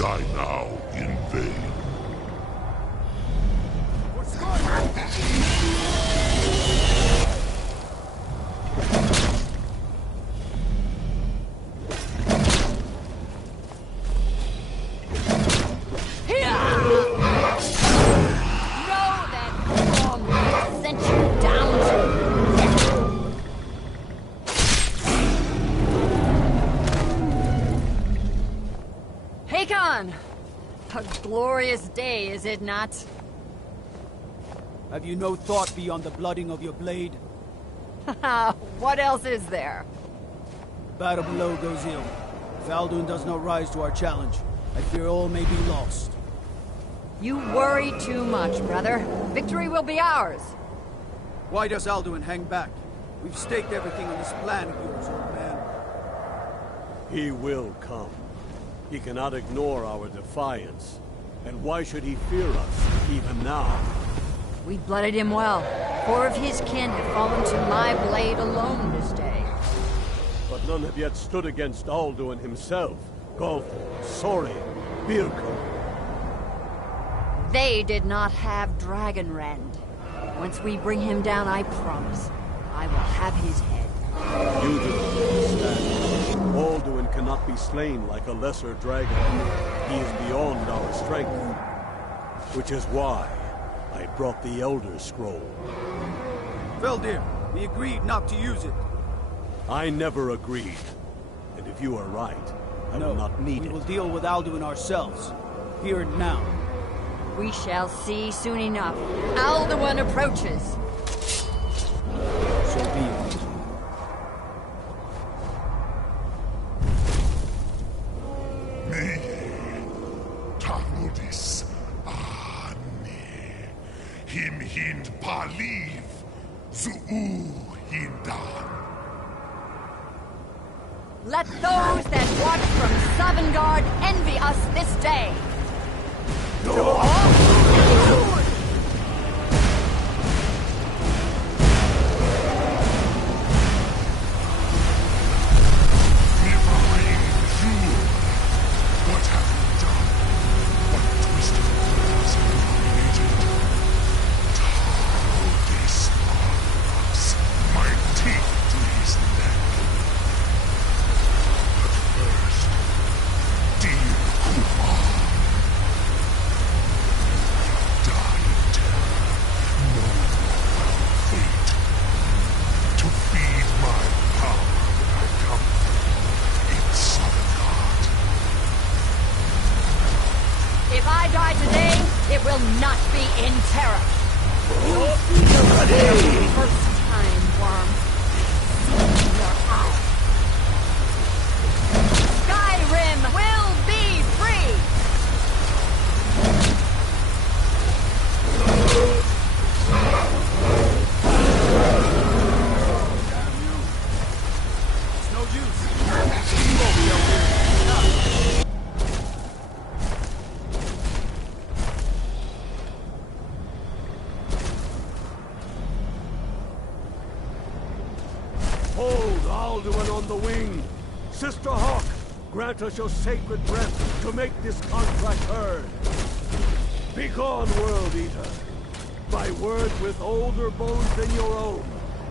Die now in vain. A glorious day, is it not? Have you no thought beyond the blooding of your blade? What else is there? Battle below goes ill. If Alduin does not rise to our challenge, I fear all may be lost. You worry too much, brother. Victory will be ours. Why does Alduin hang back? We've staked everything on this plan of yours, old man. He will come. He cannot ignore our defiance. And why should he fear us, even now? We blooded him well. 4 of his kin have fallen to my blade alone this day. But none have yet stood against Alduin himself. Golf, Sori, Birko. They did not have Dragonrend. Once we bring him down, I promise, I will have his head. You do not understand. Alduin cannot be slain like a lesser dragon. He is beyond our strength. Which is why I brought the Elder Scroll. Veldir, we agreed not to use it. I never agreed. And if you are right, I will not need it. We will deal with Alduin ourselves. Here and now. We shall see soon enough. Alduin approaches. So be it. Tarnodis Ani Him Hind Paliv Zuu Hindan. Let those that watch from Sovngarde envy us this day. What have you done? What twisted words have you created? Tarnodis locks my teeth to his neck. But first, dear Kumar, die in terror, know our fate. To feed my power when I come for you in Sovngarde. If I die today, it will not be in terror. You'll see the first time, worm. See in your eyes. Skyrim will be free! Damn you. It's no use. You won't be able to. Hold Alduin on the wing! Sister Hawk, grant us your sacred breath to make this contract heard. Begone, World Eater! By word with older bones than your own,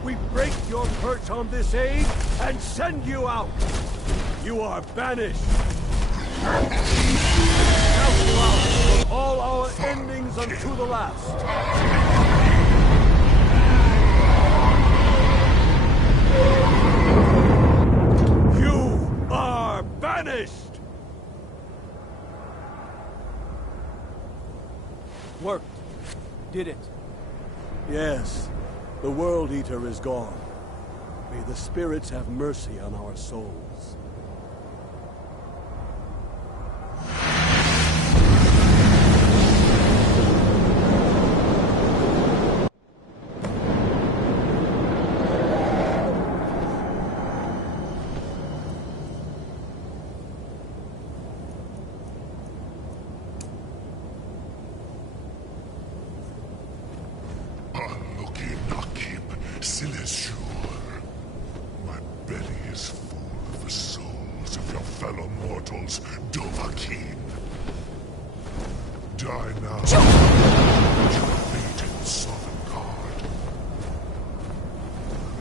we break your perch on this age and send you out! You are banished! Counsel out from all our endings unto the last! You are banished! Worked. Did it. Yes, the World Eater is gone. May the spirits have mercy on our souls. Aluki Nakib Silesur. My belly is full of the souls of your fellow mortals, Dovahkiin. Die now. Your fate in Southern Guard.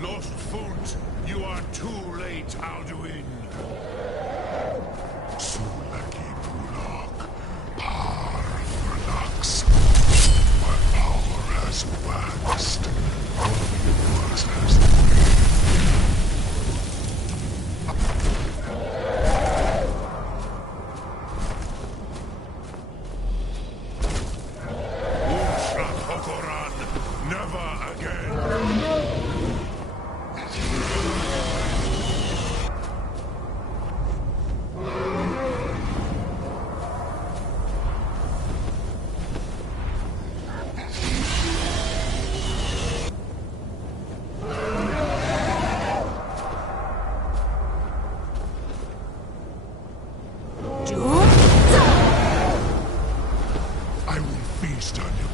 Lost Font, you are too late, Alduin. Sulaki Bulak. Par relax. My power has waxed. Yours has Never again! I will feast on you.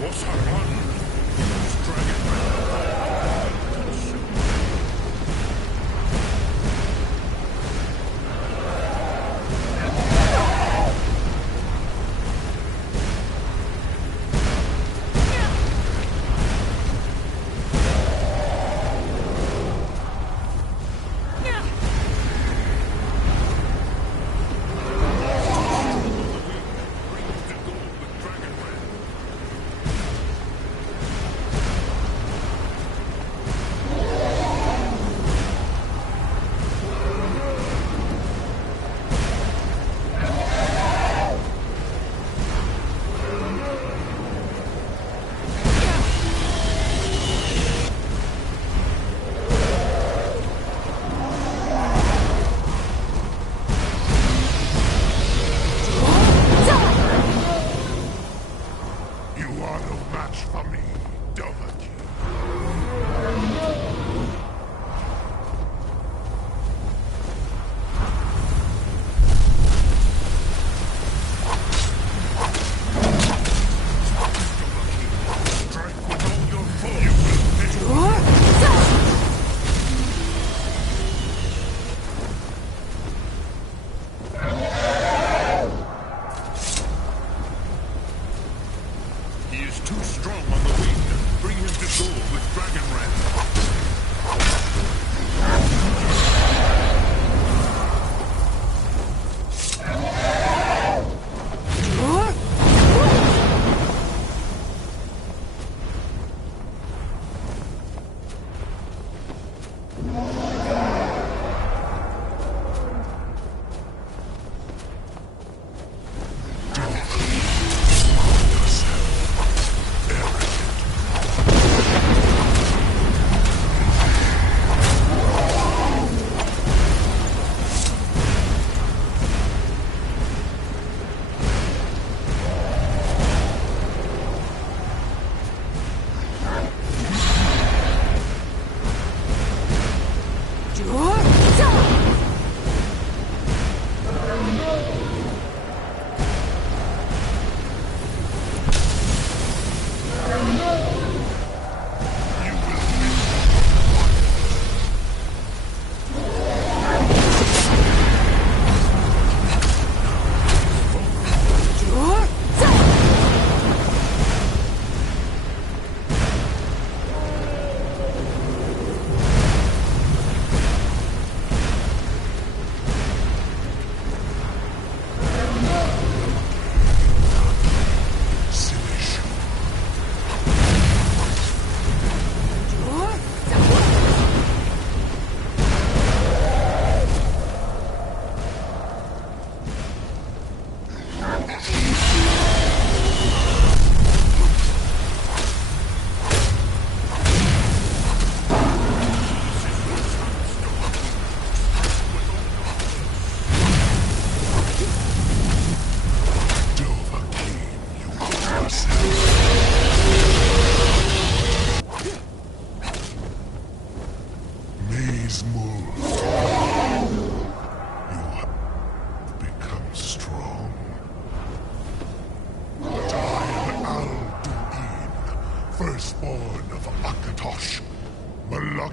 What's her run? Use Dragon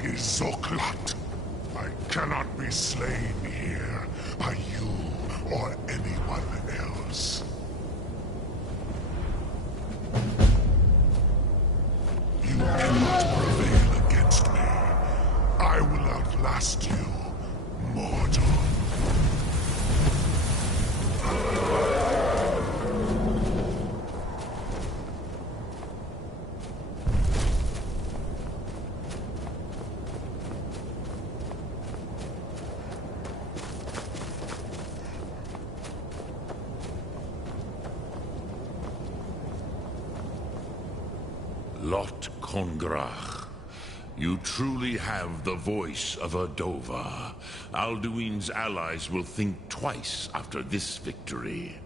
Zoklat. I cannot be slain here by you or anyone else. You cannot prevail against me. I will outlast you, mortal. Lot Kongrach, you truly have the voice of a Dova. Alduin's allies will think twice after this victory.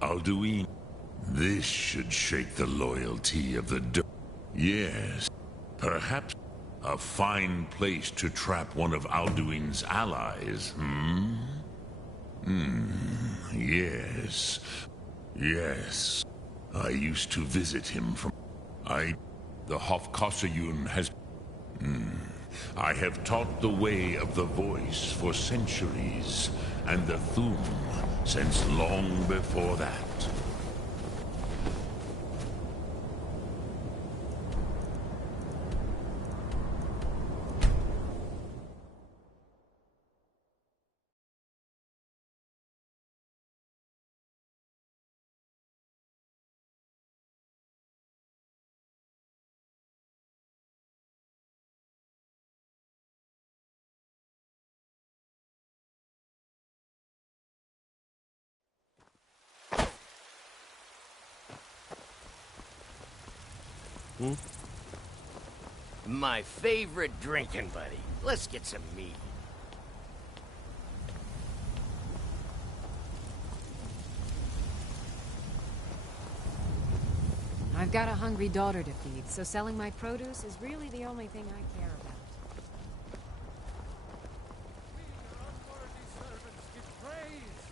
Alduin, this should shake the loyalty of the Yes, perhaps a fine place to trap one of Alduin's allies, yes. Yes, I used to visit him from... The Hofkossayun has... I have taught the way of the voice for centuries, and the Thum since long before that. My favorite drinking buddy. Let's get some meat. I've got a hungry daughter to feed, so selling my produce is really the only thing I care about. We, your unworthy servants, give praise,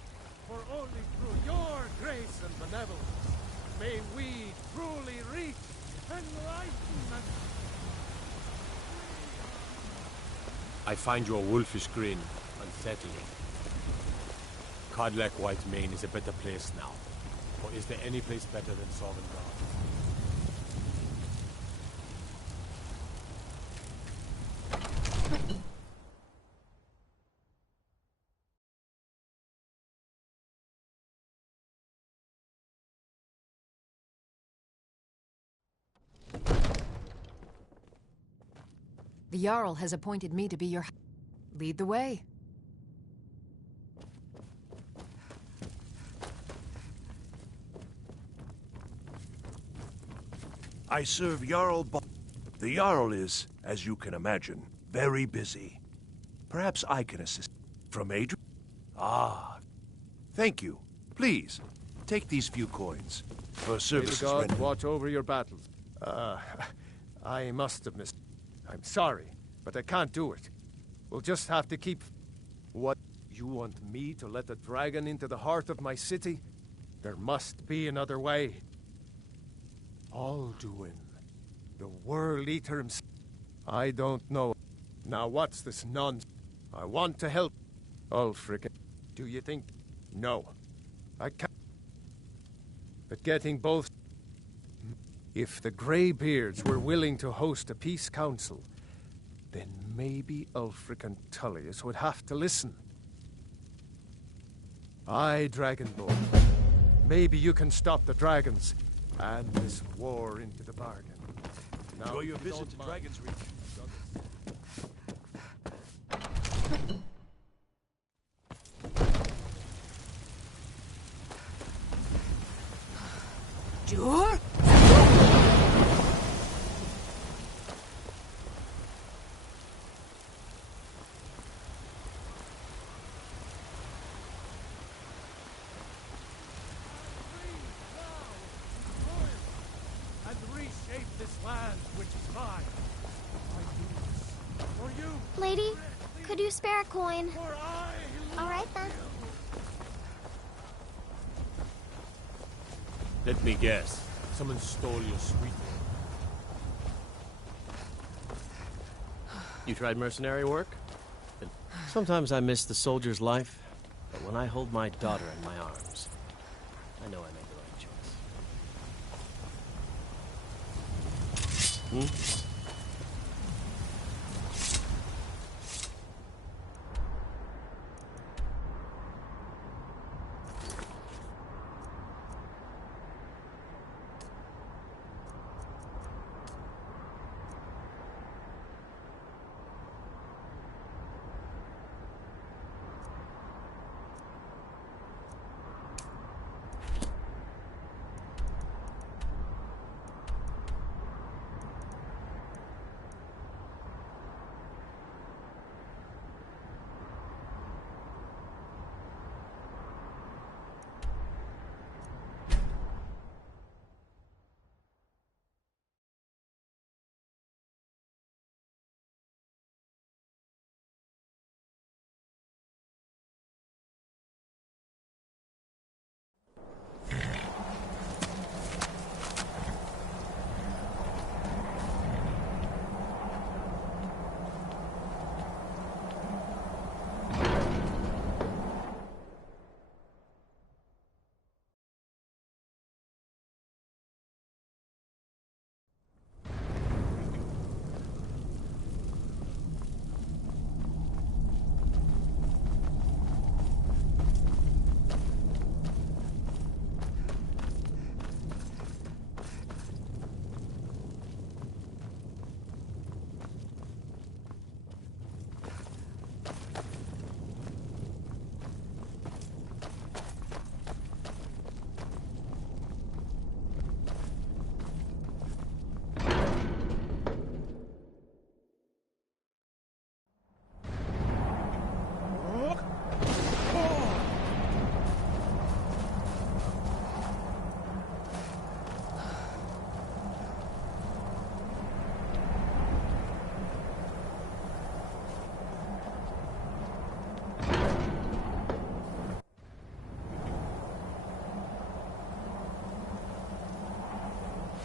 for only through your grace and benevolence may we truly reach enlightenment. I find your wolfish grin unsettling. Codlek White Mane is a better place now. Or is there any place better than Sovngarde? The Jarl has appointed me to be your... Lead the way. I serve Jarl The Jarl is, as you can imagine, very busy. Perhaps I can assist. From Adrian? Ah. Thank you. Please, take these few coins. For services May the gods rendered. watch over your battles. I must have missed... I'm sorry, but I can't do it. We'll just have to keep... What? You want me to let a dragon into the heart of my city? There must be another way. Alduin, the World Eater himself. I don't know. Now what's this nonsense? I want to help. Ulfric, do you think... No. I can't... But getting both... If the Greybeards were willing to host a peace council, then maybe Ulfric and Tullius would have to listen. Aye, Dragonborn. Maybe you can stop the dragons and this war into the bargain. Now, Enjoy your if you visit don't to mind- Dragon's Reach. Jur? And reshape this land which is mine. I do this for you, Lady, could you spare a coin? for I All right then. Let me guess. Someone stole your sweet. You tried mercenary work? Sometimes I miss the soldier's life, but when I hold my daughter in my arms, I know I made the right choice.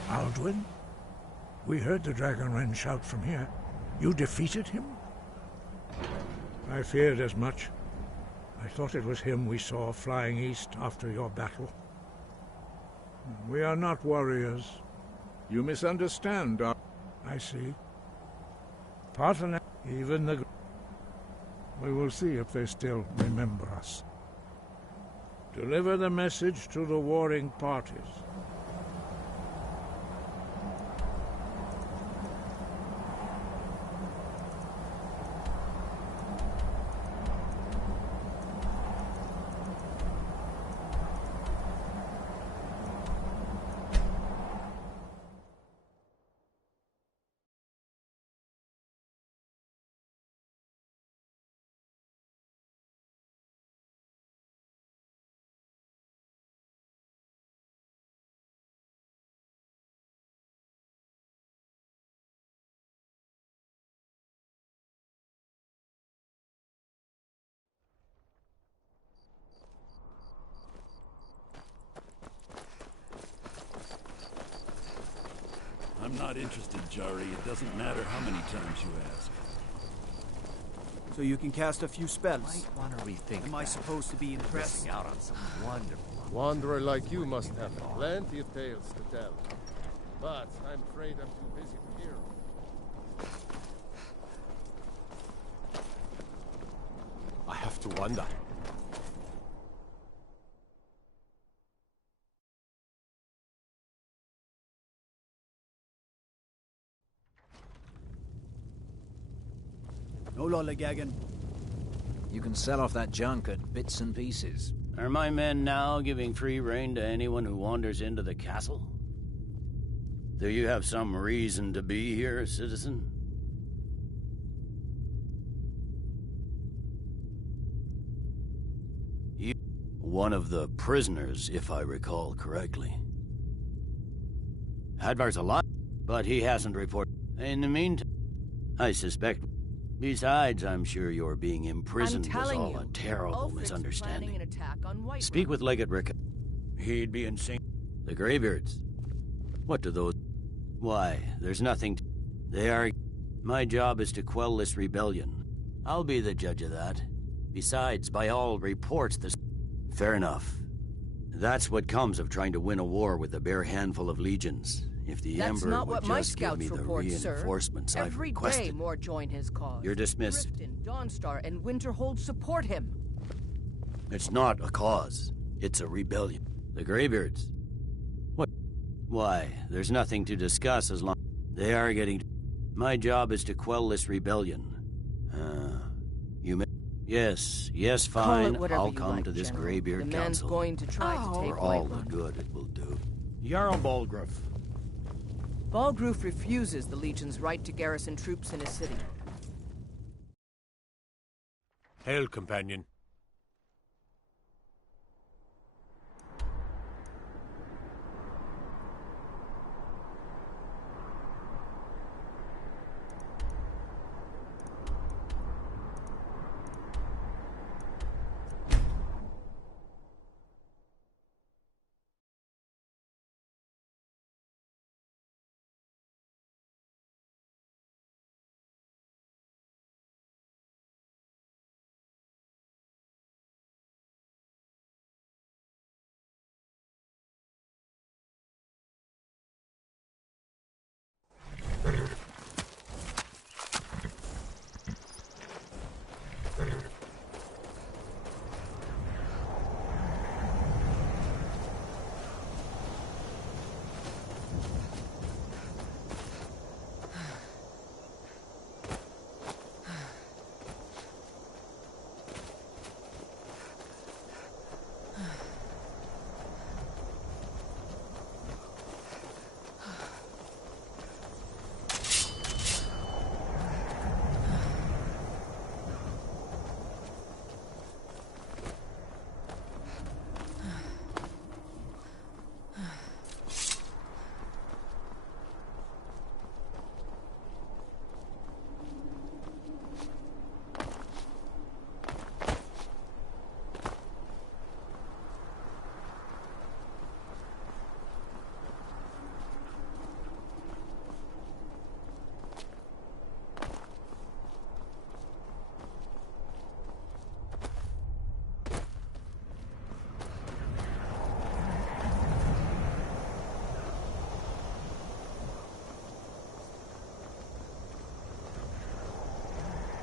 Alduin? We heard the Dragonren shout from here. You defeated him? I feared as much. I thought it was him we saw flying east after your battle. We are not warriors. You misunderstand our... I see. Partner, even the... We will see if they still remember us. Deliver the message to the warring parties. I'm not interested, Jari. It doesn't matter how many times you ask. So you can cast a few spells. Might want to rethink. Am I supposed to be impressed? Missing out on some wonderful... Wanderer like you must have plenty of tales to tell. But I'm afraid I'm too busy to hear. I have to wonder. No lollygagging. You can sell off that junk at bits and pieces. Are my men now giving free rein to anyone who wanders into the castle? Do you have some reason to be here, citizen? You... one of the prisoners, if I recall correctly. Hadvar's alive, but he hasn't reported. In the meantime, I suspect... Besides, I'm sure your being imprisoned was all a terrible misunderstanding. Speak with Legate Rick. He'd be insane. The Greybeards. What do those... Why, there's nothing... They are... My job is to quell this rebellion. I'll be the judge of that. Besides, by all reports, this... Fair enough. That's what comes of trying to win a war with a bare handful of legions. If the Emperor would just give me the reinforcements I've requested. Every day more join his cause. You're dismissed. Riften, Dawnstar, and Winterhold support him. It's not a cause. It's a rebellion. The Greybeards. What? Why, there's nothing to discuss as long... They are getting... My job is to quell this rebellion. You may... Yes, fine. I'll come to this Greybeard Council. Going to try to take for all the good it will do. Jarl Balgruuf. Balgruuf refuses the Legion's right to garrison troops in his city. Hail, companion.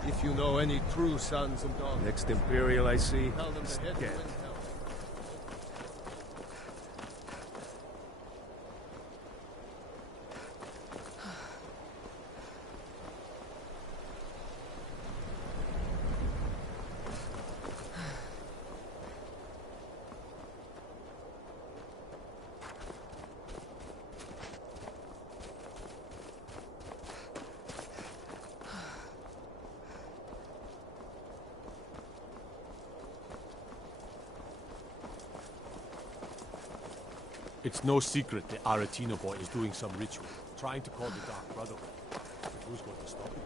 If you know any true sons and daughters... Next Imperial I see, tell them to head to dead. Windhelm. It's no secret the Aretino boy is doing some ritual, trying to call the Dark Brotherhood. But who's going to stop him?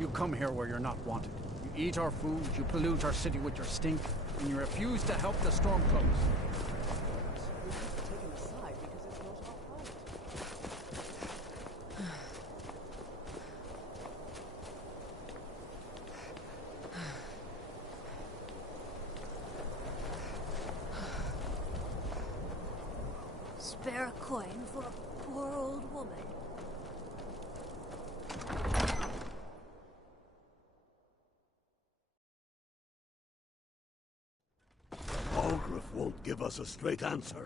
You come here where you're not wanted. You eat our food, you pollute our city with your stink, and you refuse to help the Stormcloaks. Spare a coin for a poor old woman. Balgruuf won't give us a straight answer.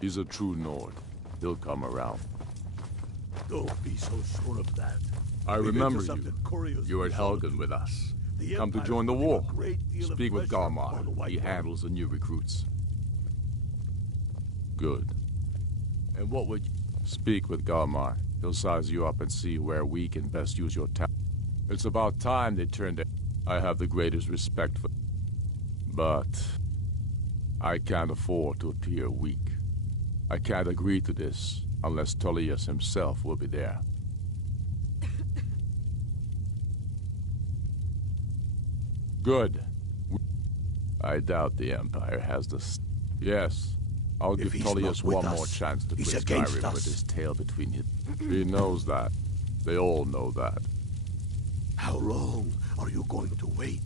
He's a true Nord. He'll come around. Don't be so sure of that. I We've remember intercepted you. couriers You were at from Helgen with us. The Come to Empire's join the putting a war. great deal of Speak with pressure Garmar. on the White He One. handles the new recruits. Good. And what would you... Speak with Galmar. He'll size you up and see where we can best use your talent. It's about time they turned it. I have the greatest respect for... But... I can't afford to appear weak. I can't agree to this unless Tullius himself will be there. Good. I doubt the Empire has the... Yes. I'll give Tullius one more chance to quit Skyrim with his tail between his... He knows that. They all know that. How long are you going to wait?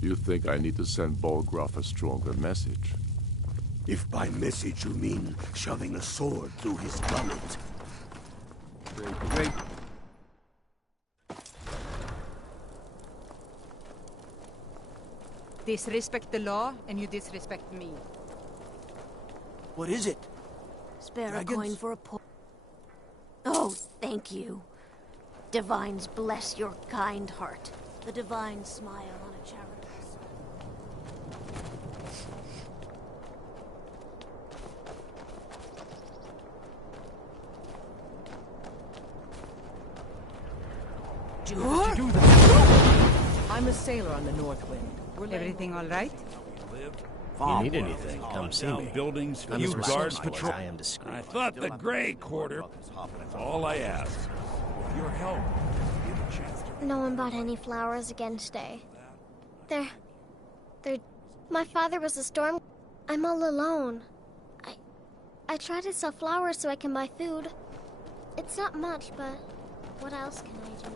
You think I need to send Bolgraf a stronger message? If by message you mean shoving a sword through his gullet. Great. Disrespect the law, and you disrespect me. What is it? Spare a coin for a poor... Oh, thank you. Divines bless your kind heart. The divine smile on a charitable How did you do that? I'm a sailor on the North Wind. Everything all right? If you need anything, come see me. Buildings, I'm few as guard responsible patrol. as I am discreet. I thought the Grey Quarter. That's all I asked. With your help, you get a chance to... No one bought any flowers again today. They're... My father was a storm... I'm all alone. I try to sell flowers so I can buy food. It's not much, but what else can I do?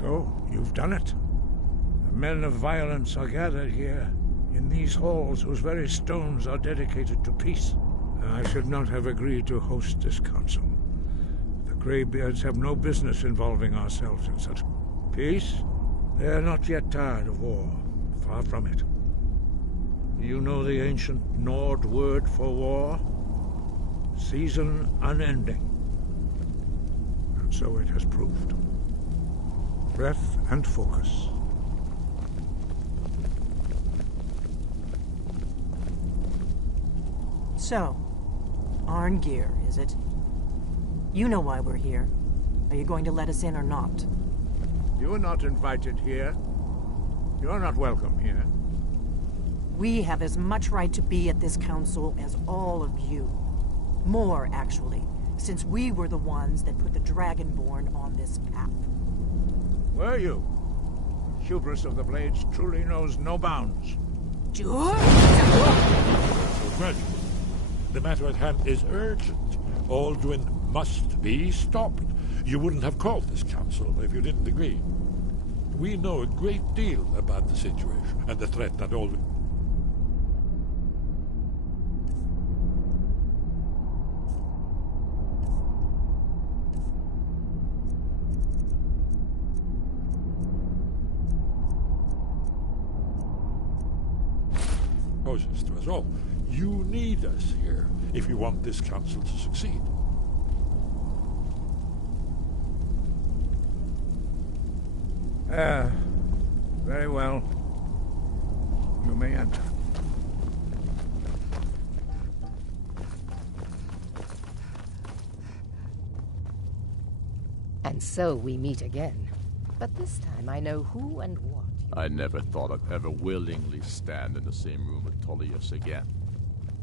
So, you've done it. The men of violence are gathered here, in these halls whose very stones are dedicated to peace. I should not have agreed to host this council. The Greybeards have no business involving ourselves in such peace. They are not yet tired of war. Far from it. You know the ancient Nord word for war? Season unending. And so it has proved. Breath and focus. So, Arngeir, is it? You know why we're here. Are you going to let us in or not? You are not invited here. You are not welcome here. We have as much right to be at this council as all of you. More, actually, since we were the ones that put the Dragonborn on this path. Were you? Hubris of the Blades truly knows no bounds. Your Graduate, the matter at hand is urgent. Alduin must be stopped. You wouldn't have called this council if you didn't agree. We know a great deal about the situation and the threat that Alduin... poses to us all. You need us here if you want this council to succeed. Very well. You may enter. And so we meet again. But this time I know who and what. I never thought I'd ever willingly stand in the same room with Tullius again.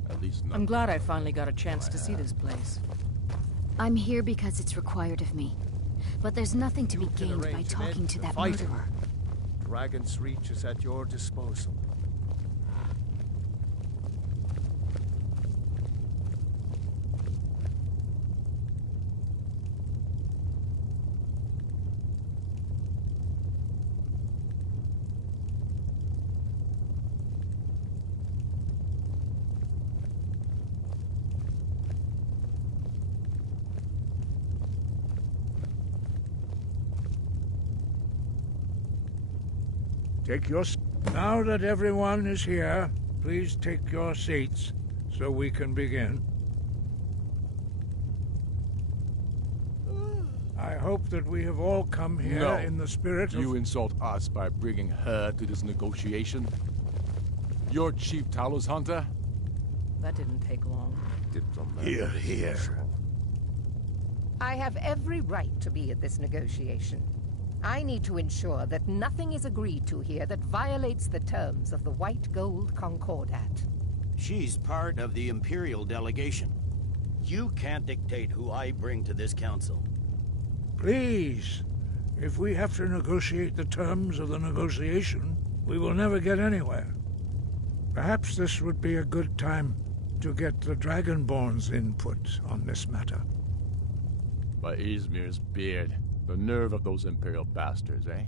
At least not. I'm glad I finally got a chance to see this place. I'm here because it's required of me. But there's nothing to be gained by talking to that murderer. Dragon's Reach is at your disposal. Now that everyone is here, please take your seats so we can begin. I hope that we have all come here in the spirit of... You insult us by bringing her to this negotiation? You're Chief Talos Hunter? That didn't take long. Hear, hear. I have every right to be at this negotiation. I need to ensure that nothing is agreed to here that violates the terms of the White Gold Concordat. She's part of the Imperial delegation. You can't dictate who I bring to this council. Please, if we have to negotiate the terms of the negotiation, we will never get anywhere. Perhaps this would be a good time to get the Dragonborn's input on this matter. By Izmir's beard. The nerve of those Imperial bastards, eh?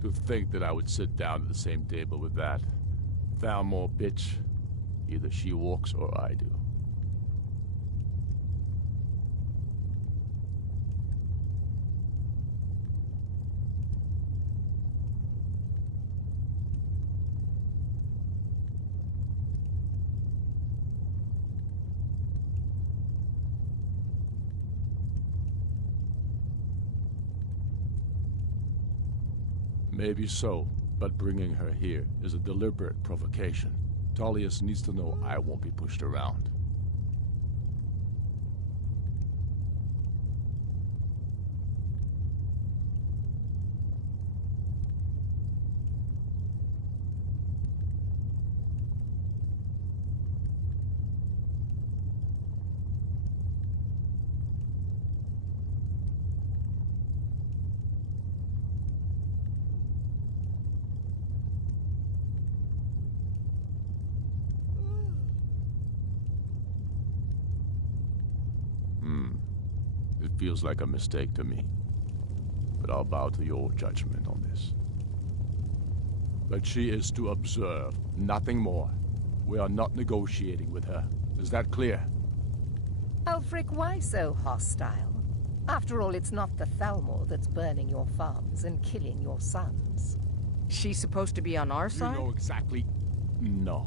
To think that I would sit down at the same table with that. Thalmor bitch. Either she walks or I do. Maybe so, but bringing her here is a deliberate provocation. Tullius needs to know I won't be pushed around. It feels like a mistake to me, but I'll bow to your judgment on this. But she is to observe, nothing more. We are not negotiating with her. Is that clear? Ulfric, why so hostile? After all, it's not the Thalmor that's burning your farms and killing your sons. She's supposed to be on our side? You know exactly... No.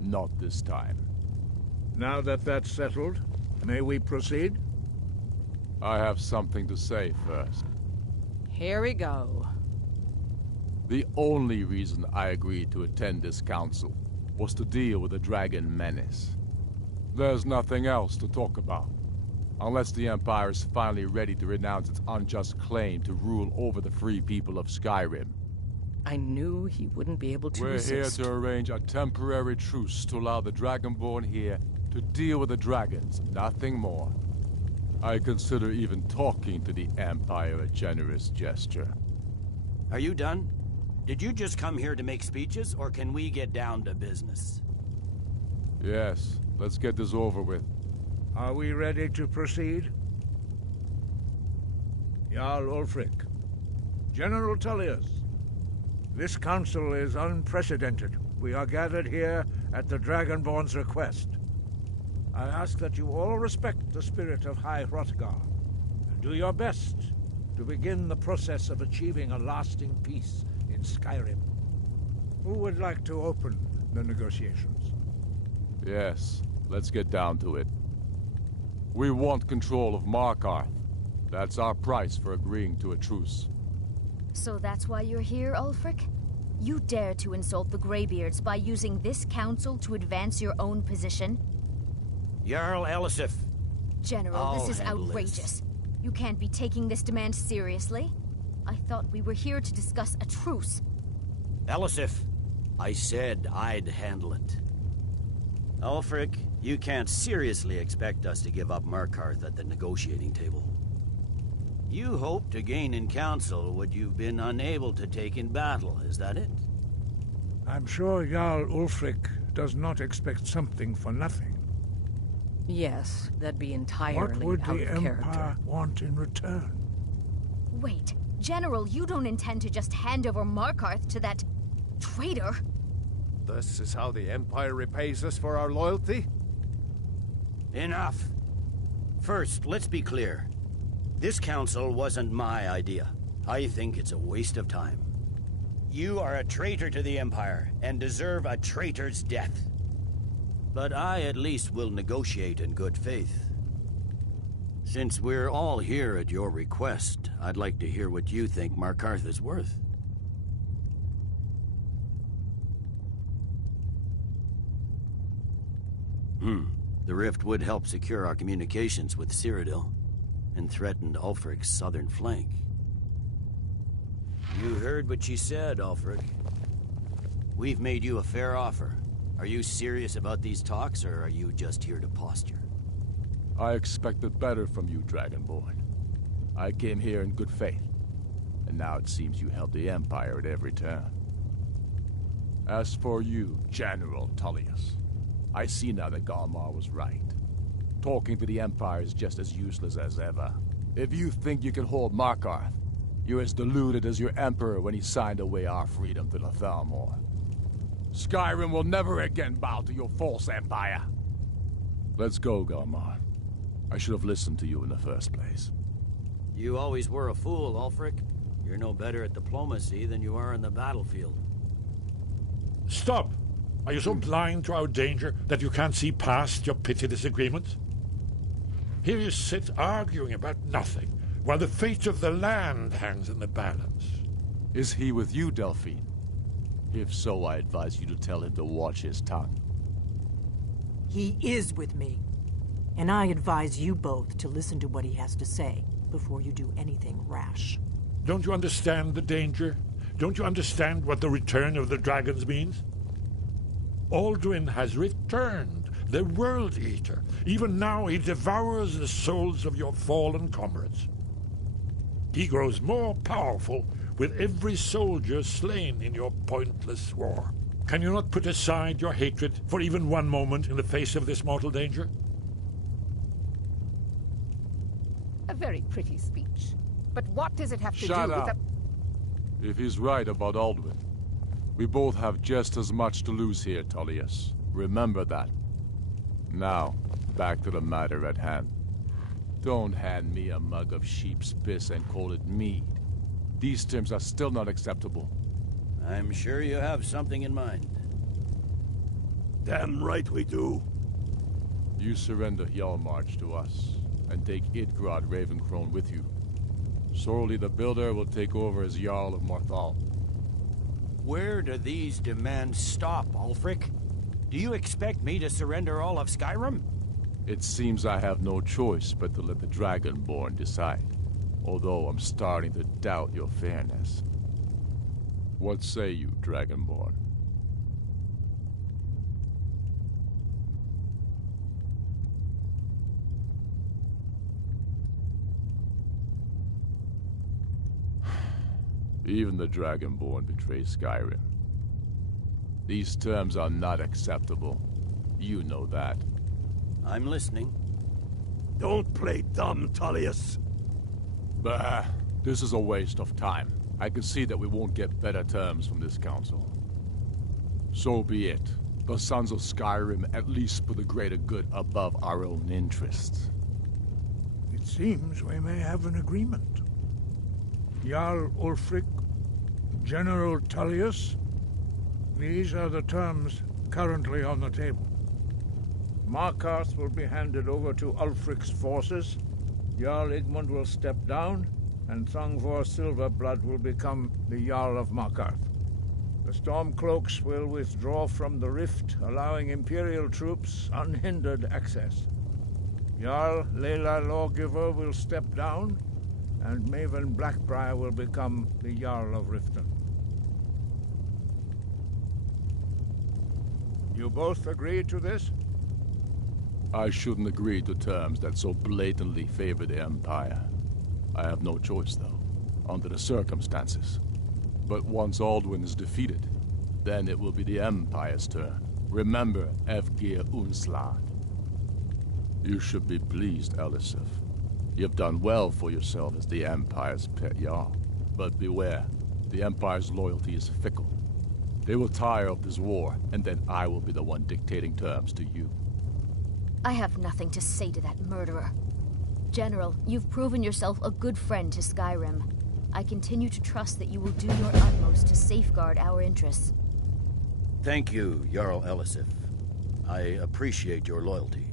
Not this time. Now that that's settled, may we proceed? I have something to say first. Here we go. The only reason I agreed to attend this council was to deal with the dragon menace. There's nothing else to talk about. Unless the Empire is finally ready to renounce its unjust claim to rule over the free people of Skyrim. I knew he wouldn't be able to resist. We're here to arrange a temporary truce to allow the Dragonborn here to deal with the dragons, nothing more. I consider even talking to the Empire a generous gesture. Are you done? Did you just come here to make speeches, or can we get down to business? Yes, let's get this over with. Are we ready to proceed? Jarl Ulfric, General Tullius, this council is unprecedented. We are gathered here at the Dragonborn's request. I ask that you all respect the spirit of High Hrothgar, and do your best to begin the process of achieving a lasting peace in Skyrim. Who would like to open the negotiations? Yes, let's get down to it. We want control of Markarth. That's our price for agreeing to a truce. So that's why you're here, Ulfric? You dare to insult the Greybeards by using this council to advance your own position? Jarl Elisif. General, this is outrageous. You can't be taking this demand seriously. I thought we were here to discuss a truce. Elisif, I said I'd handle it. Ulfric, you can't seriously expect us to give up Markarth at the negotiating table. You hoped to gain in council what you've been unable to take in battle, is that it? I'm sure Jarl Ulfric does not expect something for nothing. Yes, that'd be entirely What would out the of character. Empire want in return? Wait, General, you don't intend to just hand over Markarth to that traitor? This is how the Empire repays us for our loyalty? Enough. First, let's be clear. This council wasn't my idea. I think it's a waste of time. You are a traitor to the Empire, and deserve a traitor's death. But I at least will negotiate in good faith. Since we're all here at your request, I'd like to hear what you think Markarth is worth. The rift would help secure our communications with Cyrodiil, and threatened Ulfric's southern flank. You heard what she said, Ulfric. We've made you a fair offer. Are you serious about these talks, or are you just here to posture? I expected better from you, Dragonborn. I came here in good faith, and now it seems you help the Empire at every turn. As for you, General Tullius, I see now that Galmar was right. Talking to the Empire is just as useless as ever. If you think you can hold Markarth, you're as deluded as your Emperor when he signed away our freedom to the Thalmor. Skyrim will never again bow to your false empire. Let's go, Galmar. I should have listened to you in the first place. You always were a fool, Ulfric. You're no better at diplomacy than you are in the battlefield. Stop! Are you so blind to our danger that you can't see past your petty disagreements? Here you sit arguing about nothing, while the fate of the land hangs in the balance. Is he with you, Delphine? If so, I advise you to tell him to watch his tongue. He is with me. And I advise you both to listen to what he has to say before you do anything rash. Don't you understand the danger? Don't you understand what the return of the dragons means? Alduin has returned, the World Eater. Even now he devours the souls of your fallen comrades. He grows more powerful with every soldier slain in your pointless war. Can you not put aside your hatred for even one moment in the face of this mortal danger? A very pretty speech. But what does it have to do Shut with up. If he's right about Alduin, we both have just as much to lose here, Tullius. Remember that. Now, back to the matter at hand. Don't hand me a mug of sheep's piss and call it mead. These terms are still not acceptable. I'm sure you have something in mind. Damn right we do. You surrender Hjalmarch to us, and take Idgrod Ravencrone with you. Sorli the Builder will take over as Jarl of Morthal. Where do these demands stop, Ulfric? Do you expect me to surrender all of Skyrim? It seems I have no choice but to let the Dragonborn decide, although I'm starting to doubt your fairness. What say you, Dragonborn? Even the Dragonborn betray Skyrim. These terms are not acceptable. You know that. I'm listening. Don't play dumb, Tullius. Bah, this is a waste of time. I can see that we won't get better terms from this council. So be it. The Sons of Skyrim at least put the greater good above our own interests. It seems we may have an agreement. Jarl Ulfric, General Tullius, these are the terms currently on the table. Markarth will be handed over to Ulfric's forces, Jarl Igmund will step down, and Thongvor Silverblood will become the Jarl of Markarth. The Stormcloaks will withdraw from the rift, allowing Imperial troops unhindered access. Jarl Lela Lawgiver will step down, and Maven Blackbriar will become the Jarl of Riften. You both agree to this? I shouldn't agree to terms that so blatantly favor the Empire. I have no choice, though, under the circumstances. But once Alduin is defeated, then it will be the Empire's turn. Remember Evgir Unslad. You should be pleased, Elisif. You've done well for yourself as the Empire's pet Jarl. But beware, the Empire's loyalty is fickle. They will tire of this war, and then I will be the one dictating terms to you. I have nothing to say to that murderer. General, you've proven yourself a good friend to Skyrim. I continue to trust that you will do your utmost to safeguard our interests. Thank you, Jarl Elisif. I appreciate your loyalty.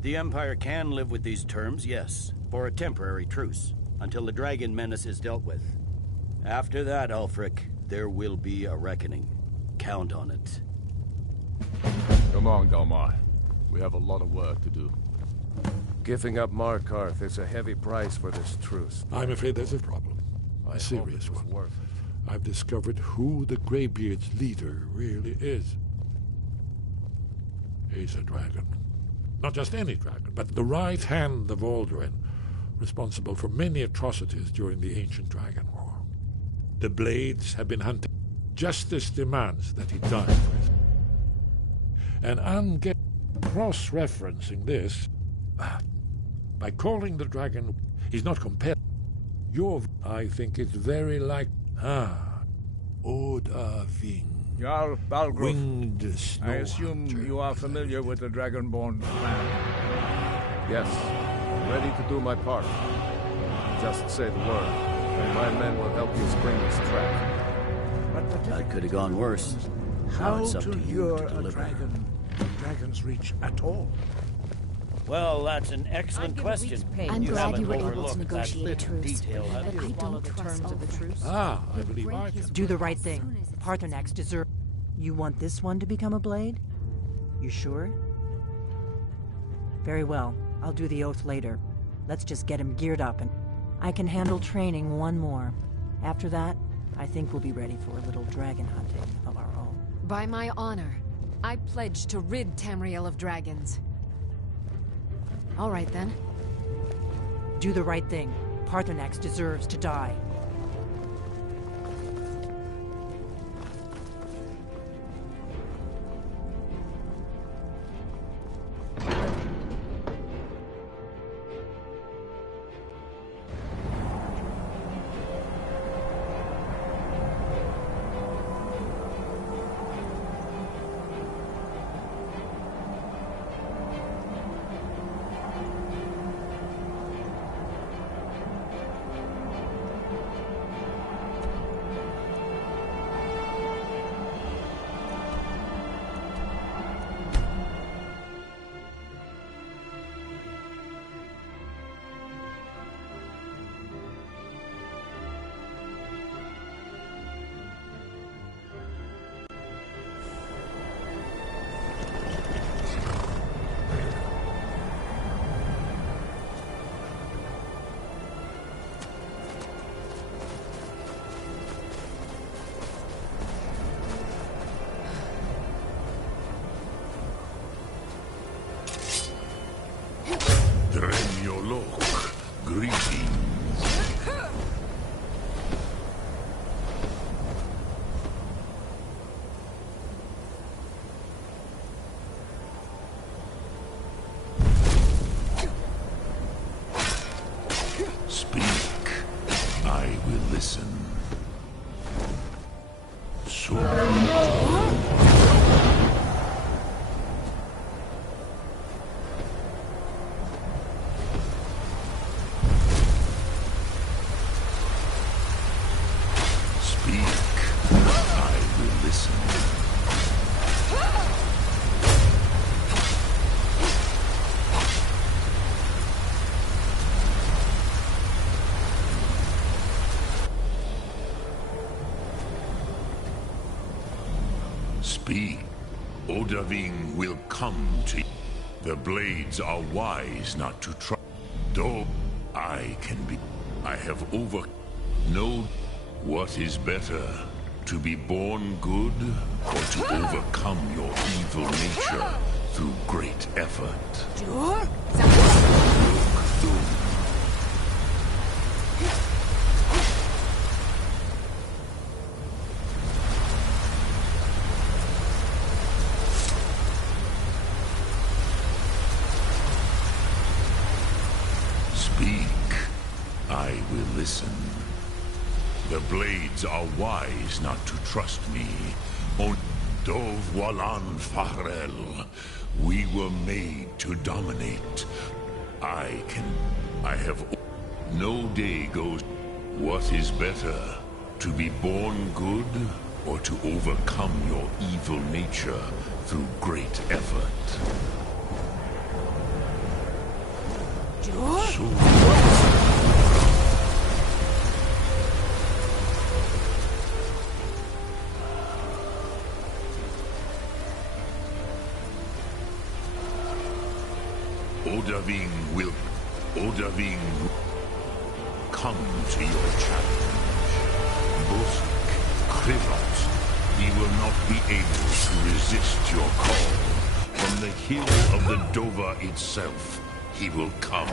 The Empire can live with these terms, yes, for a temporary truce, until the dragon menace is dealt with. After that, Ulfric, there will be a reckoning. Count on it. Come on, Dalmar. We have a lot of work to do. Giving up Markarth is a heavy price for this truce. I'm afraid there's a problem. A serious one. Worth it. I've discovered who the Greybeard's leader really is. He's a dragon. Not just any dragon, but the right hand of Alduin, responsible for many atrocities during the Ancient Dragon War. The Blades have been hunted. Justice demands that he die for his... And I'm cross-referencing this by calling the dragon... He's not compelled. I think it's very like... Odahviing. Jarl Balgruuf, Winged snow I assume hunter. you are familiar with the Dragonborn clan. Yes, I'm ready to do my part. Just say the word, and my men will help you spring this trap. That could have gone worse. Now How it's up to to you lure to a deliver. dragon to Dragon's Reach at all? Well, that's an excellent question. I'm glad you were haven't able to overlooked negotiate a that truce, detail, have but you? I don't trust Ulfric. I believe I can. Do the right thing. Parthenax deserves... You want this one to become a blade? You sure? Very well. I'll do the oath later. Let's just get him geared up, and I can handle training one more. After that, I think we'll be ready for a little dragon hunting of our own. By my honor, I pledge to rid Tamriel of dragons. All right, then. Do the right thing. Parthenax deserves to die. Dremyolok, greetings. Speak. I will listen. Speak. Odahviing will come to you. The Blades are wise not to try. Though I can be. I have know what is better, to be born good or to overcome your evil nature through great effort. Look through. I will listen. The blades are wise not to trust me. On Dov Walan Farel, we were made to dominate. I have no day goes. What is better, to be born good or to overcome your evil nature through great effort? Odaving come to your challenge. Bosk, Krivot, he will not be able to resist your call. From the hill of the Dova itself, he will come.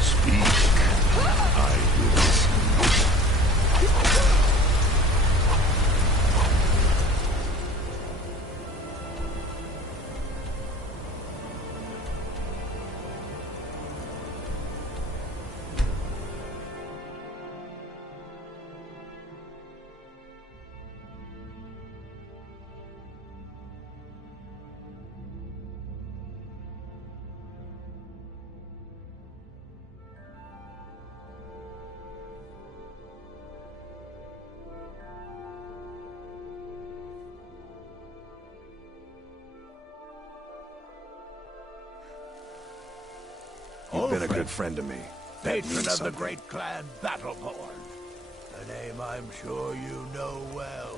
Speak. I will listen. You've been a good friend to me. Patron of the great clan Battleborn. A name I'm sure you know well.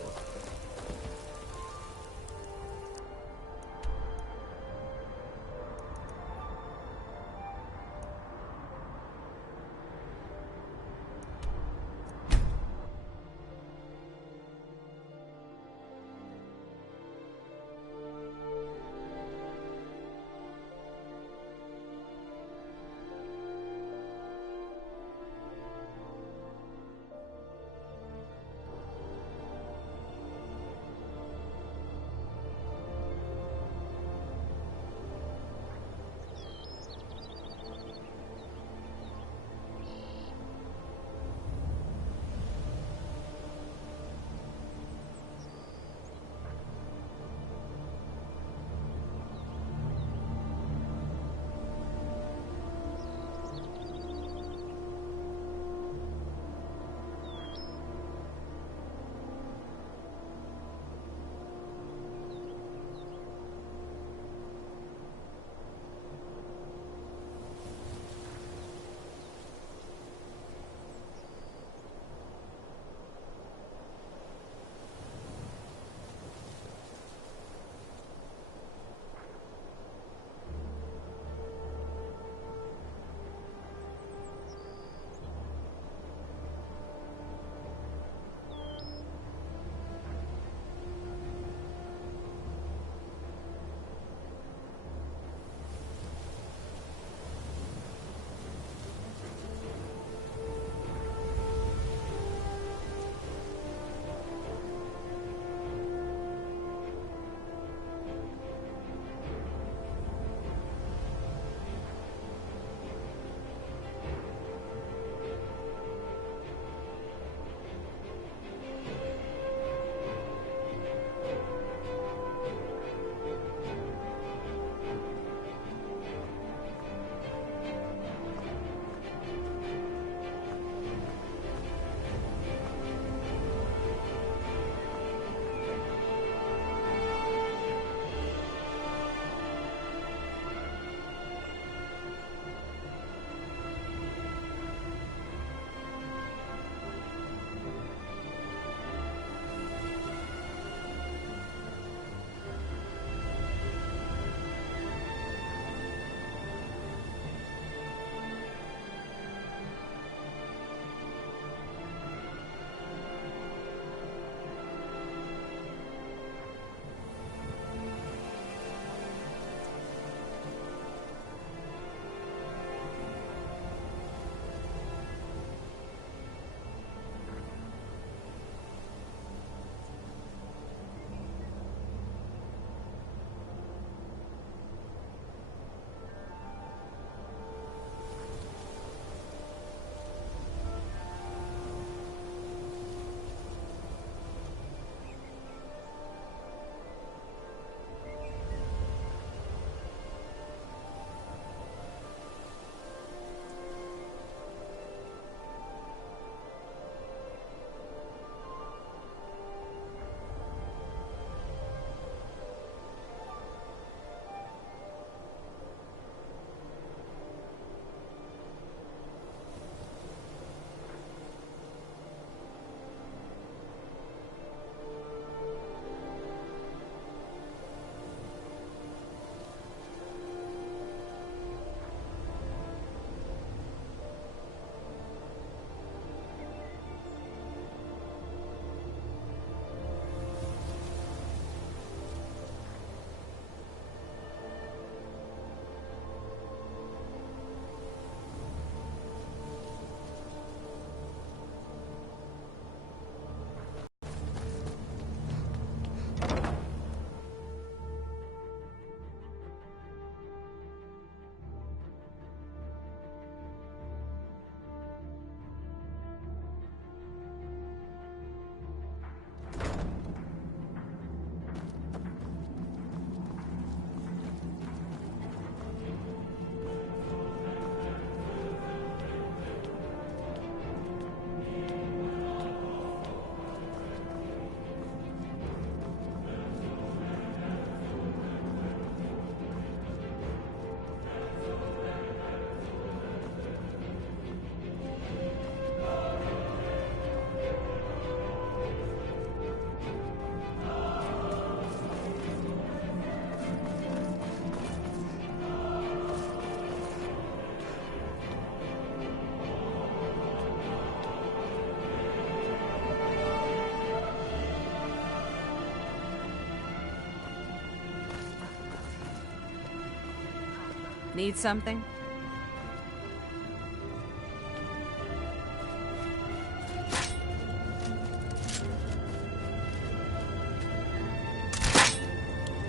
Need something?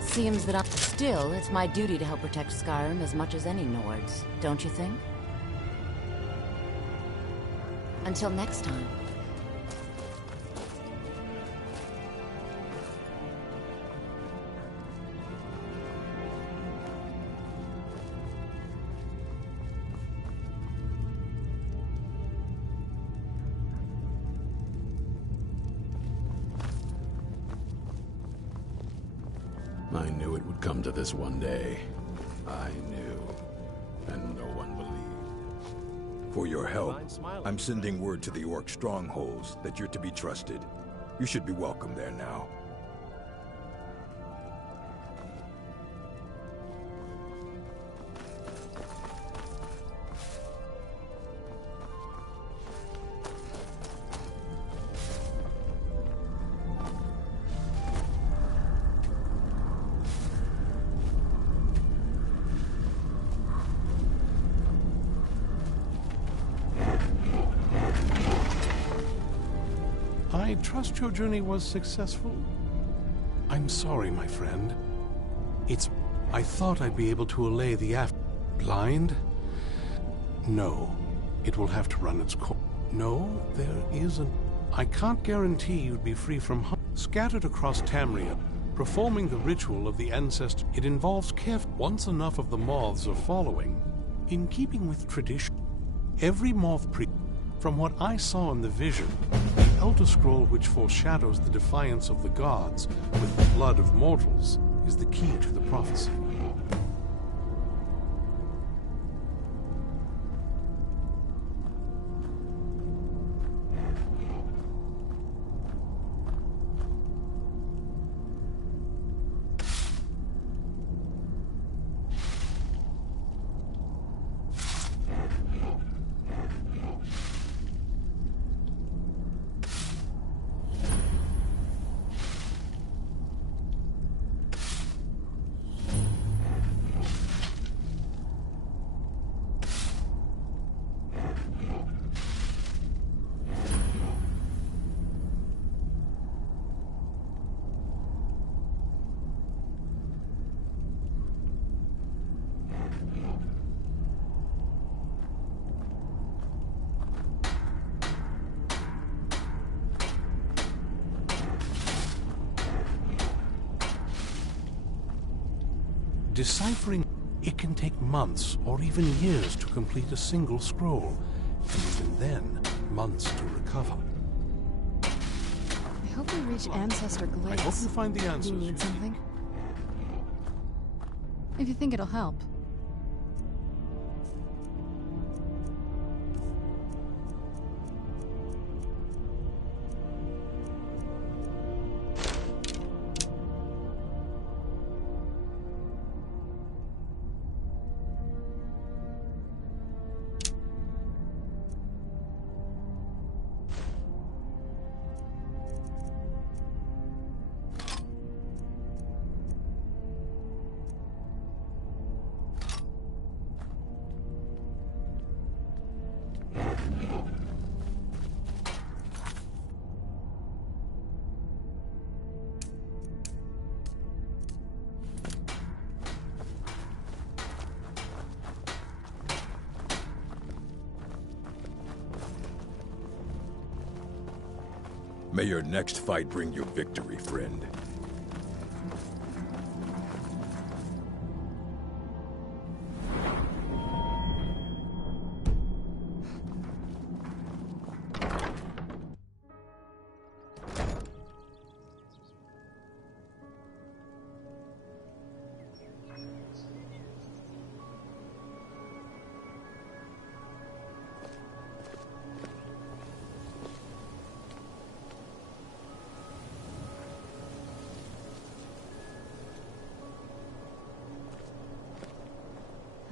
Seems that still, it's my duty to help protect Skyrim as much as any Nords, don't you think? Until next time. I knew it would come to this one day. I knew. And no one believed. For your help, I'm sending word to the Orc strongholds that you're to be trusted. You should be welcome there now. I trust your journey was successful. I'm sorry, my friend. I thought I'd be able to allay the blind? No. It will have to run its course. No, there isn't. I can't guarantee you'd be free from harm. Scattered across Tamriel, performing the ritual of the ancestor, it involves once enough of the moths are following, in keeping with tradition. Every moth from what I saw in the vision, the Elder Scroll which foreshadows the defiance of the gods with the blood of mortals is the key to the prophecy. Deciphering, it can take months or even years to complete a single scroll, and even then, months to recover. I hope we reach Ancestor Glades. I hope you find the answers. Do you need something? If you think it'll help. May your next fight bring you victory, friend.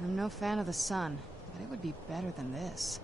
I'm no fan of the sun, but it would be better than this.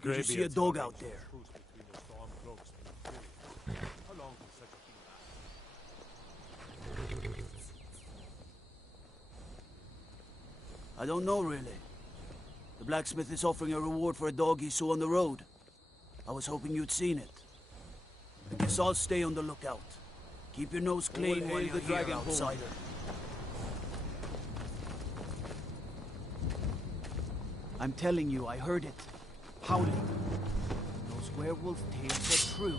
Did you see a dog out there? I don't know, really. The blacksmith is offering a reward for a dog he saw on the road. I was hoping you'd seen it. I guess I'll stay on the lookout. Keep your nose clean while you're here, outsider. I'm telling you, I heard it. Howling. Those werewolf tales are true.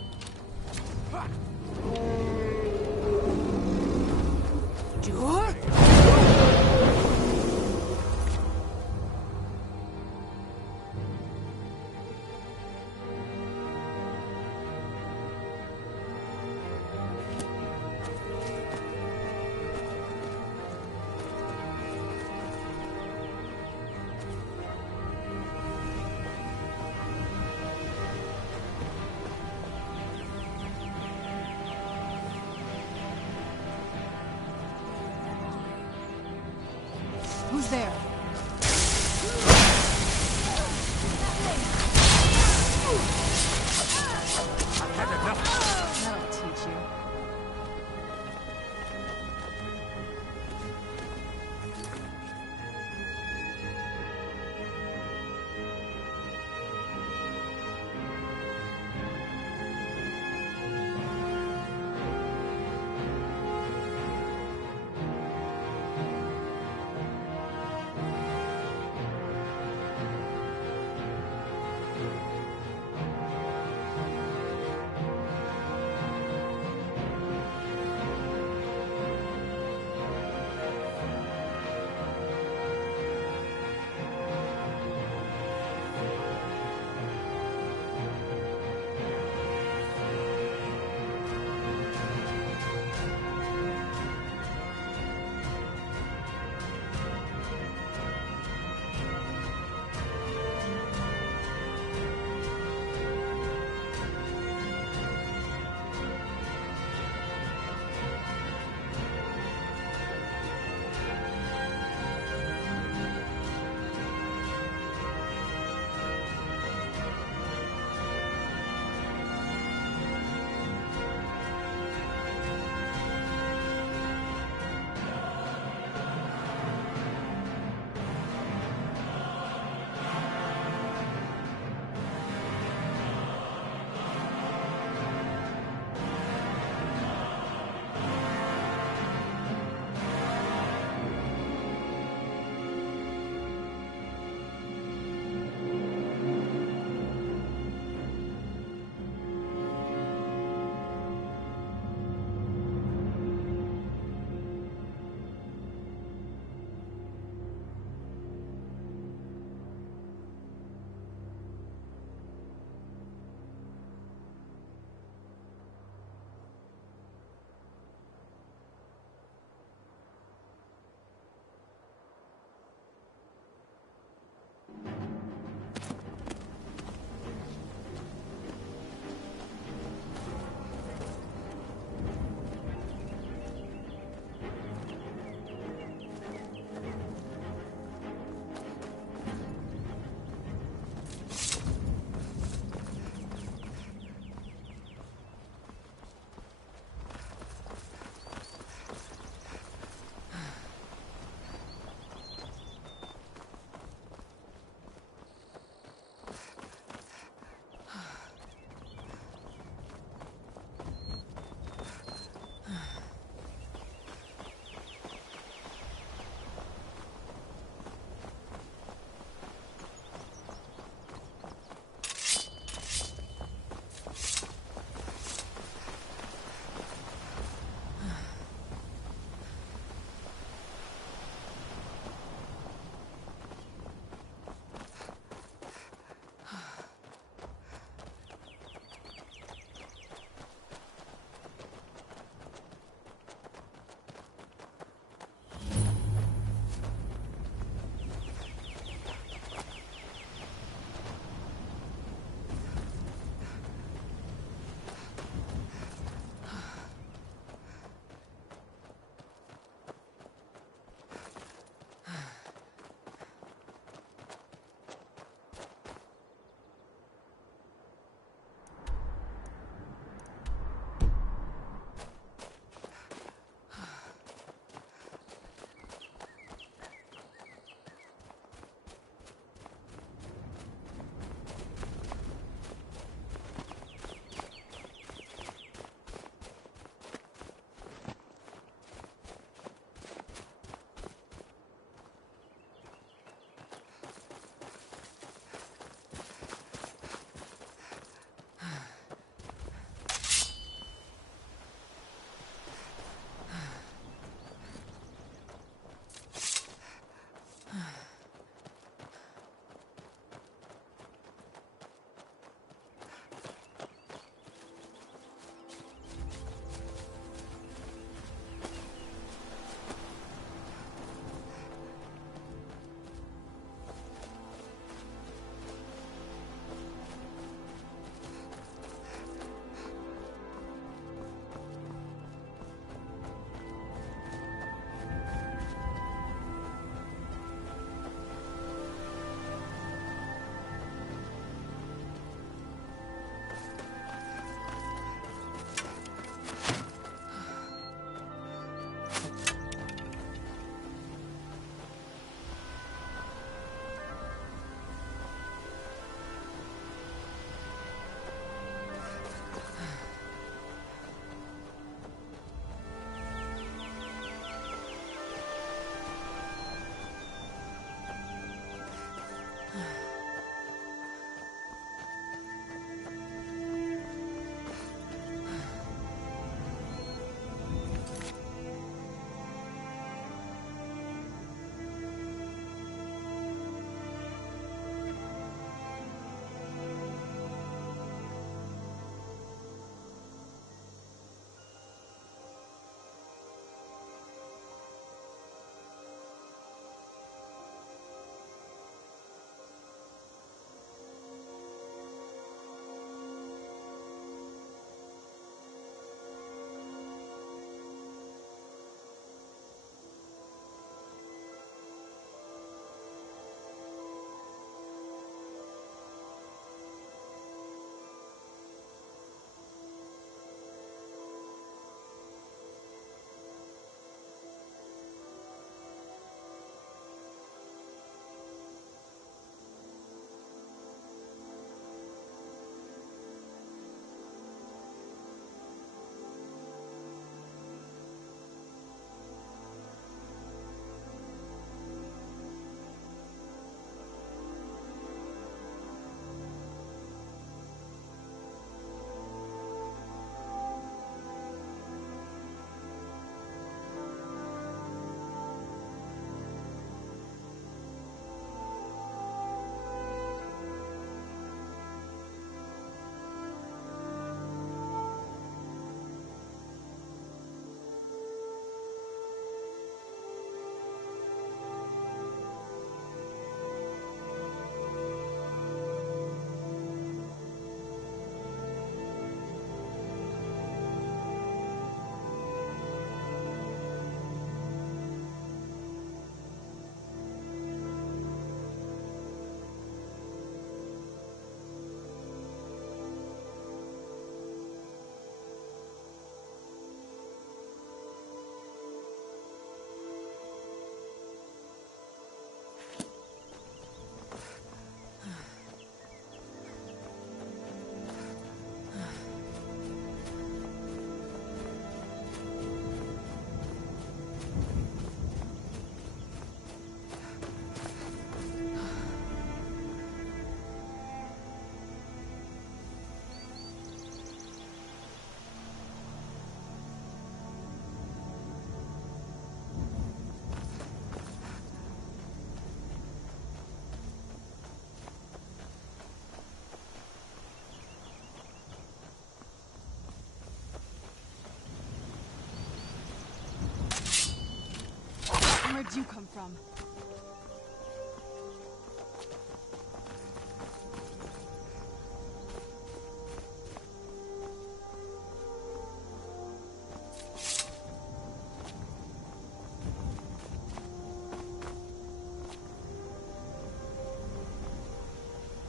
did you come from?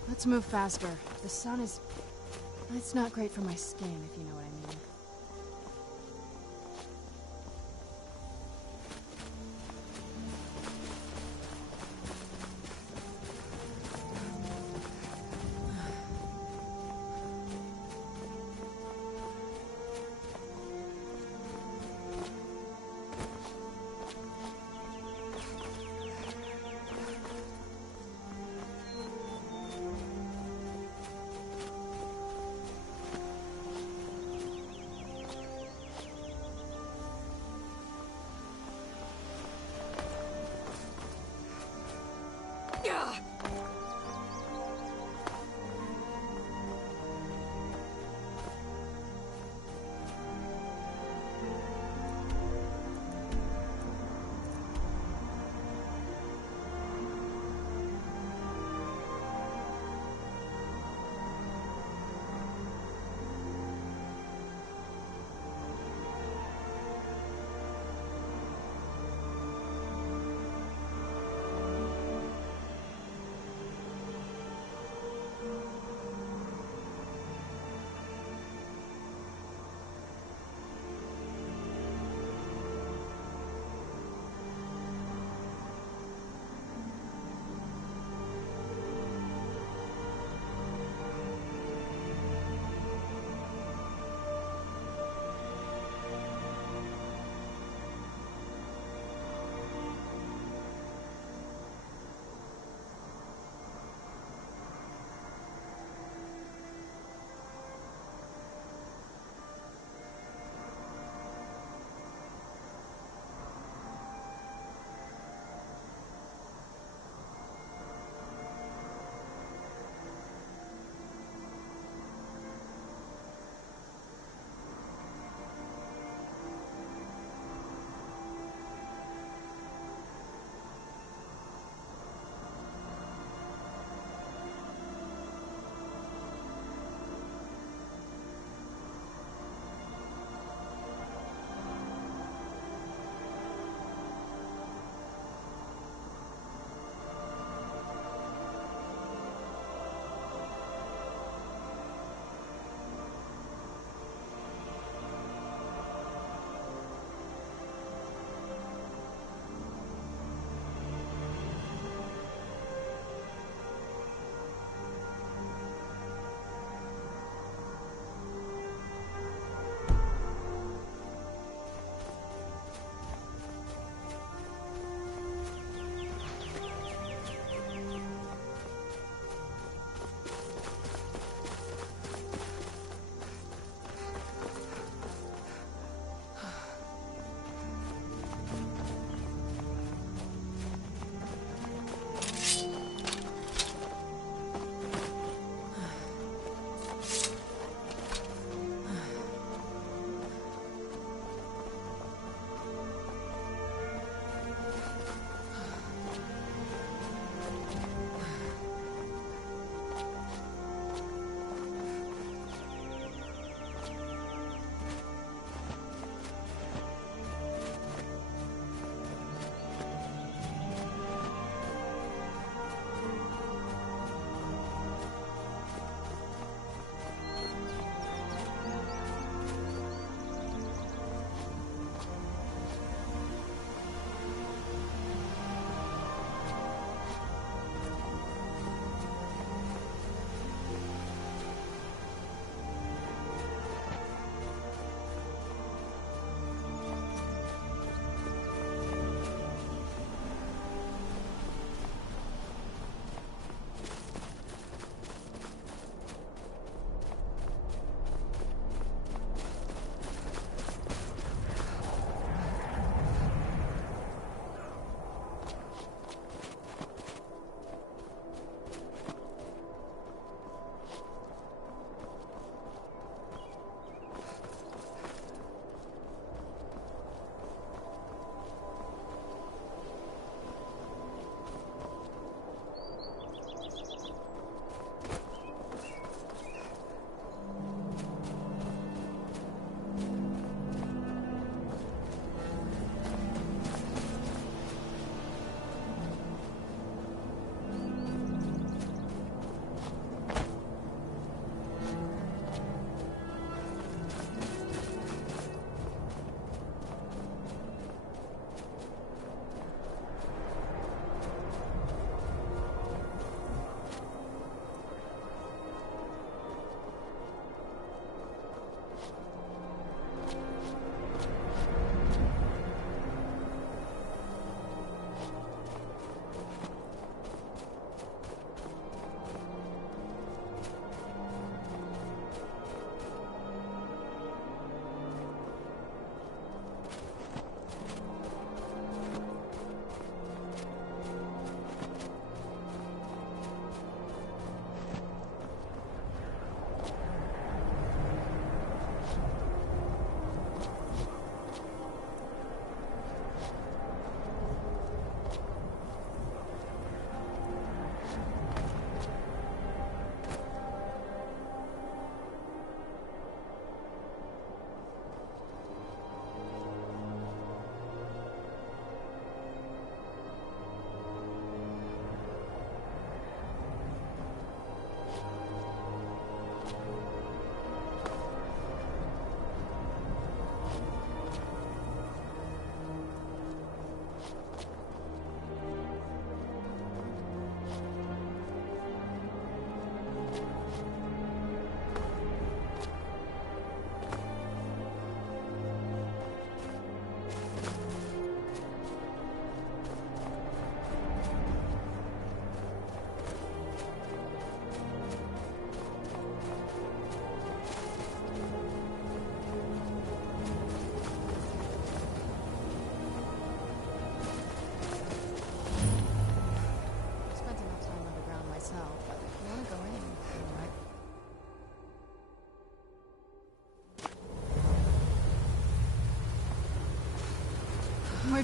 Let's move faster. The sun is... It's not great for my skin, if you know what I mean.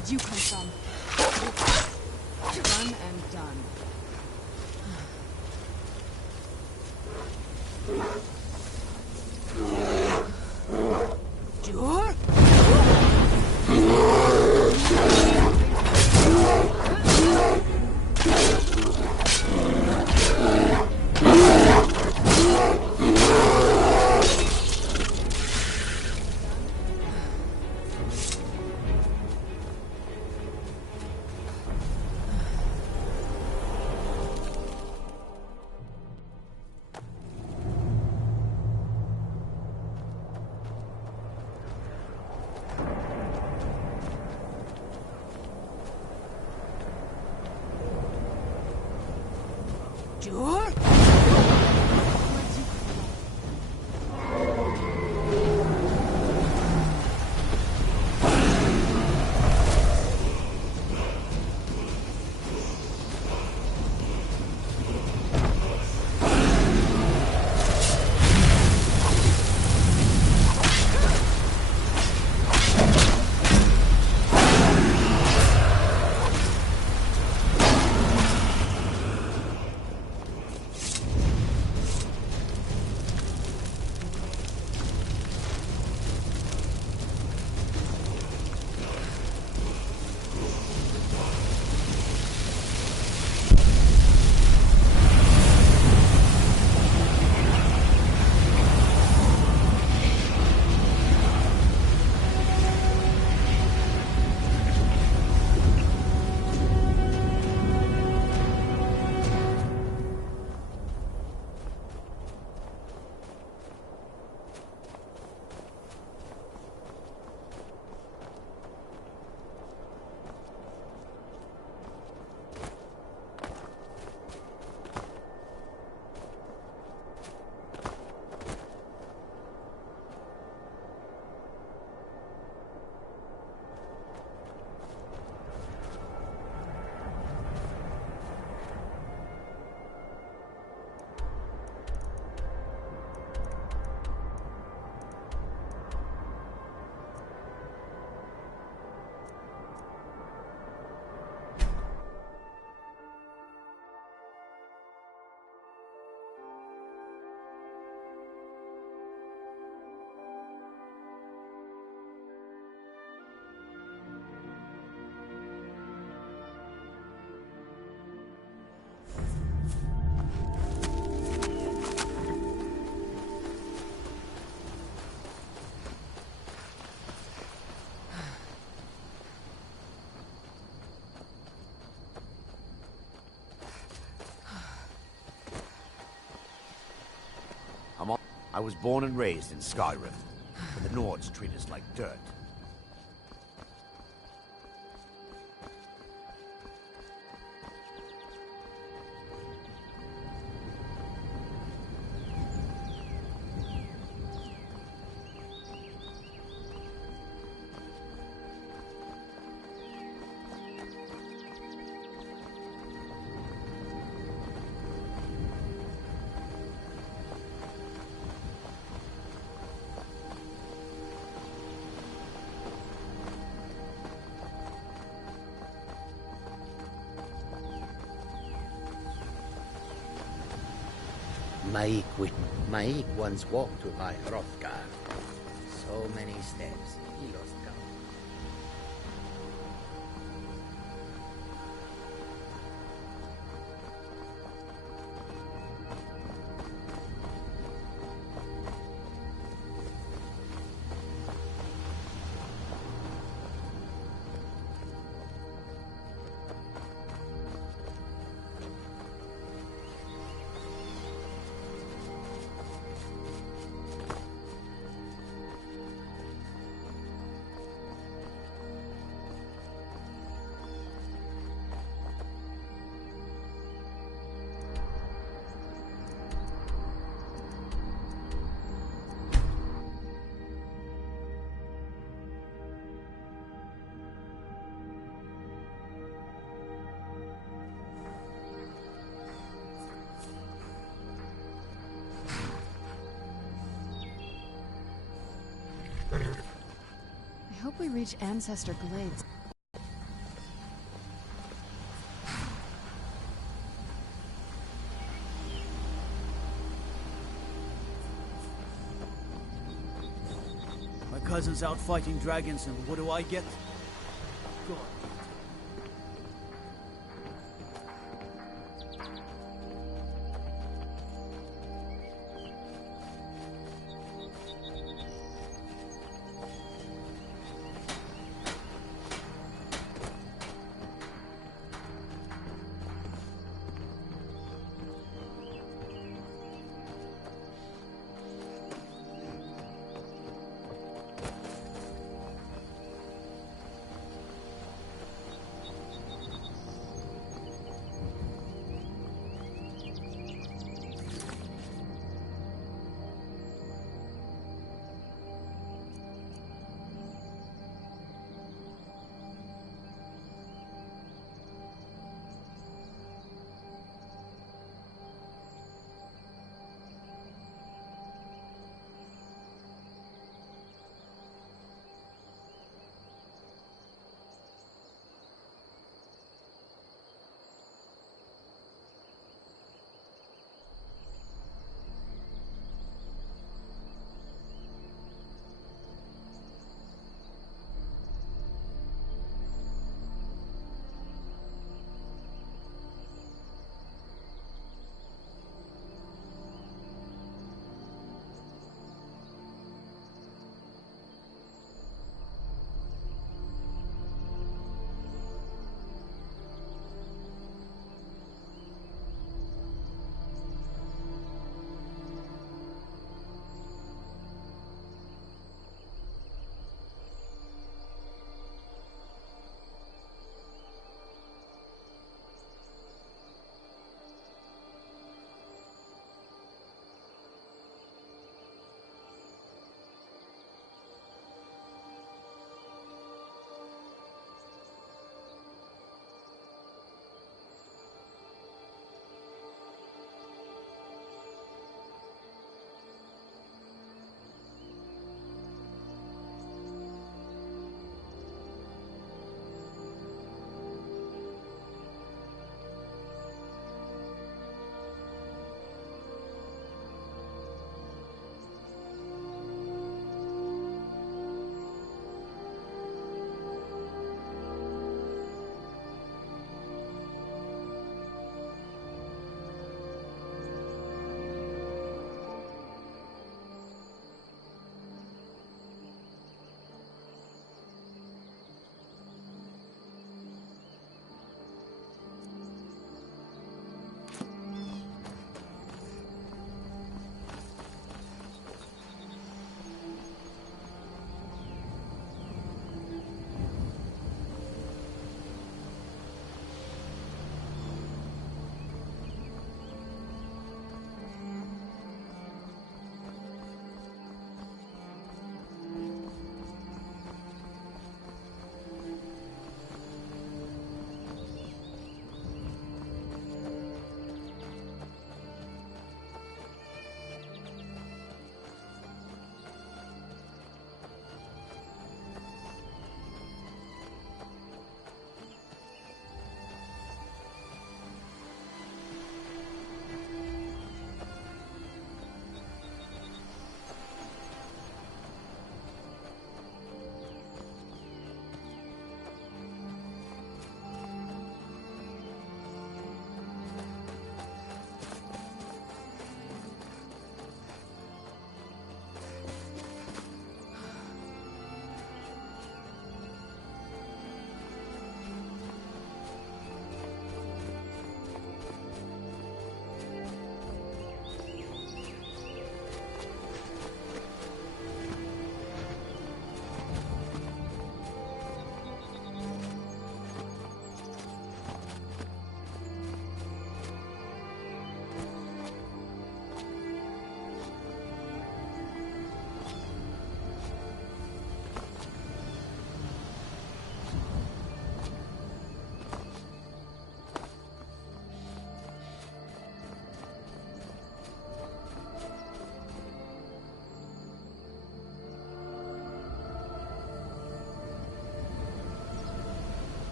Where'd you come from? Done and done. Jur? Jur? I was born and raised in Skyrim, but the Nords treat us like dirt. Maik once walked to High Hrothgar. So many steps, he lost count. I hope we reach Ancestor Glades. cousin's out fighting dragons, and what do I get?